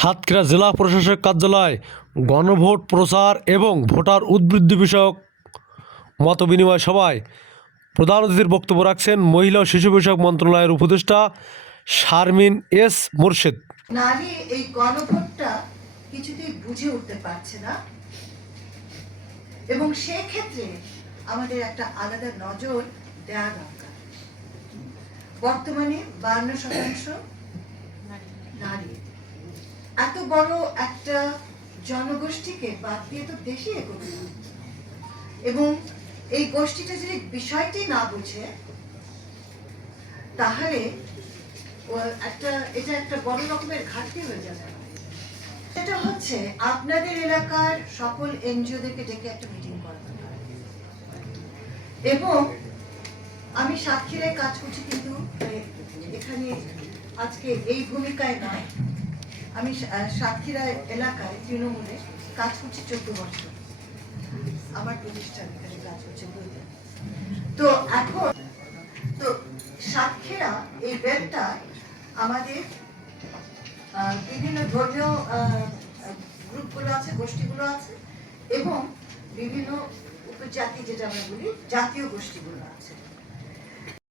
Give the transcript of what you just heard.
সাতক্ষীরা জেলা প্রশাসক কার্যালয় গণভোট প্রচার এবং ভোটার উদ্বৃত্তি বিষয়ক মতবিনিময় সভায় প্রধান অতিথির বক্তব্য রাখছেন মহিলা ও শিশু বিষয়ক মন্ত্রণালয়ের উপদেষ্টা শারমিন এস মোরশেদ। নারী এই গণভোটটা কিছুতেই বুঝে উঠতে পারছে না এবং সেক্ষেত্রে আমাদের একটা আলাদা নজর দেওয়া দরকার। বর্তমানে 52% নারী, এত বড় একটা জনগোষ্ঠীকে বাদ দিয়ে তো দেশই এগোবে না। এবং এই গোষ্ঠীটা যদি বিষয়টি না বুঝে তাহলে এটা একটা বড় রকমের ঘাটতি হয়ে যাবে। এটা হচ্ছে আপনাদের এলাকার সকল এনজিওদেরকে ডেকে একটা মিটিং করাতে হবে। এবং আমি সাতক্ষীরায় কাজ করছি, কিন্তু এখানে আজকে এই ভূমিকায় নয়। আমি সাতক্ষীরা এলাকায় তৃণমূলে কাজ করছি 14 বছর। আমার প্রতিষ্ঠান এখানে কাজ করছে বলতে। তো এখন তো সাতক্ষীরা এই বেলটা আমাদের বিভিন্ন ধর্মীয় গ্রুপগুলো আছে, গোষ্ঠীগুলো আছে এবং বিভিন্ন উপজাতি, যেটা আমরা বলি জাতীয় গোষ্ঠীগুলো আছে।